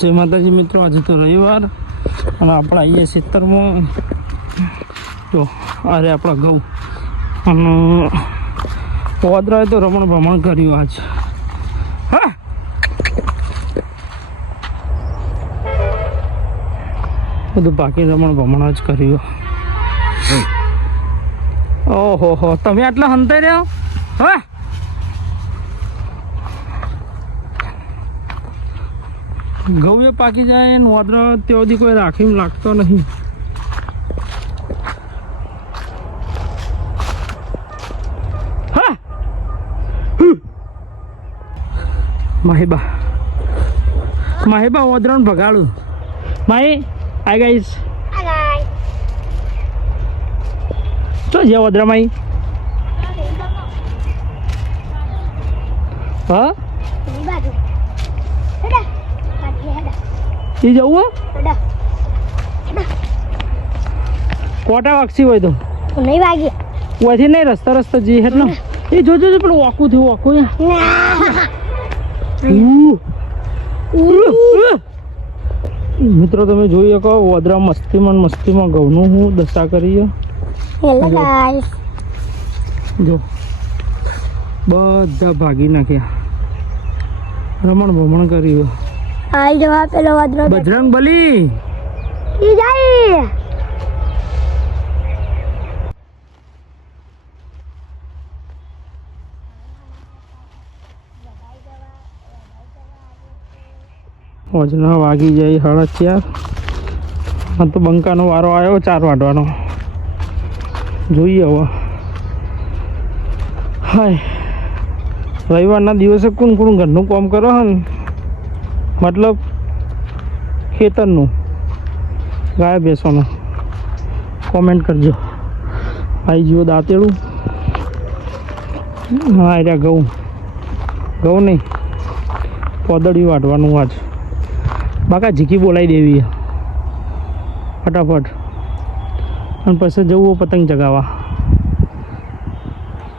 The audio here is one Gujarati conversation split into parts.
જય માતાજી મિત્રો, આજે તો રવિવાર અને આપણે આવીએ ખેતરમાં. જો અરે આપણા ઘઉં અને પોદરાએ તો રમણ ભ્રમણ કર્યું આજ. હા, બધું બાકી રમણ ભ્રમણ જ કર્યું. ઓહો હો, તમે આટલા હંતાઈ રહ્યા? હા, ઘઉં એ પાકી જાય ને વાદળા ત્યાં સુધી કોઈ રાખીને લાગતો નહીં. હા, માહિબા વાદળાને ભગાડું. માહી હાય ગાઈસ, ચો જ્યાં વાદળા માહી? હા, એ જવું કોટા વાગસી હોય તો નહીં વાગે ઓથી નહીં, રસ્તા જઈએ એટલે એ જોજો પેલું વાકું થયું વાકું. મિત્રો તમે જોઈ શકો વડરા મસ્તીમાં ઘઉંનું હું દશા કરી. જો બધા ભાગી નાખ્યા, રમણ ભમણ કર્યું. આઈ જવા પેલો વાદળો બજરંગ બલી ઈ જાય. ઓજના વાગી જાય 4:30. આ તો બંકાનો વારો આવ્યો 4 વાગવાનો. જોઈએ હવે. હાય, રવિવારના દિવસે કોણ ઘરનું કામ કરો હે ને, મતલબ ખેતરનું, ગાય ભેંસોનું? કોમેન્ટ કરજો. આવી જુઓ દાંતેડું. હા, એ ઘઉં નહીં, પોદળિયું વાટવાનું આજ. બાકા ઝીકી બોલાવી દેવી ફટાફટ, અને પછી જવું પતંગ ચગાવવા.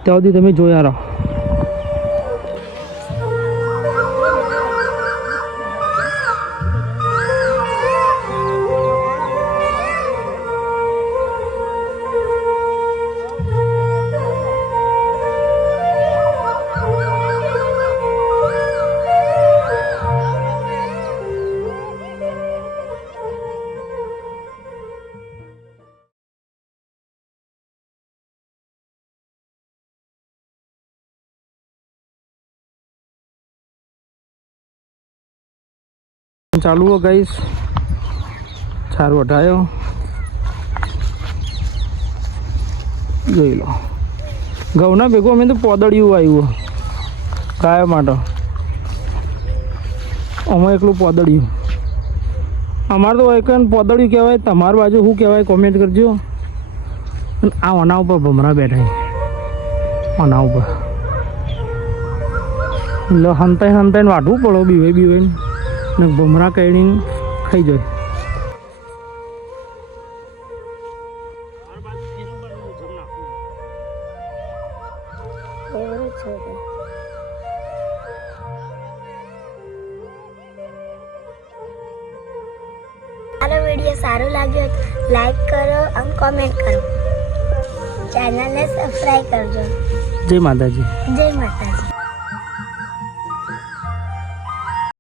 ત્યાં સુધી તમે જોયા રહો. ચાલુ હો ગાઈસ, 4 વઢાયો. જોઈ લો, ઘઉંના ભેગું અમે તો પોદળિયું આવ્યું ગાયો માટે. અમે એકલું પોદળિયું. અમારે તો એક પોદળિયું કહેવાય. તમારી બાજુ શું કહેવાય કોમેન્ટ કરજો. આ ઓના ઉપર ભમરા બેઠા, ઓના ઉપર એટલે હંતાઈને વાઢવું પડો બીવાય ને ભમરા કાઢીને ખાઈ જાય. મારો વિડીયો સારો લાગ્યો તો લાઈક કરો અને કોમેન્ટ કરો. ચેનલને સબસ્ક્રાઇબ કરજો. જય માતાજી. જય માતાજી.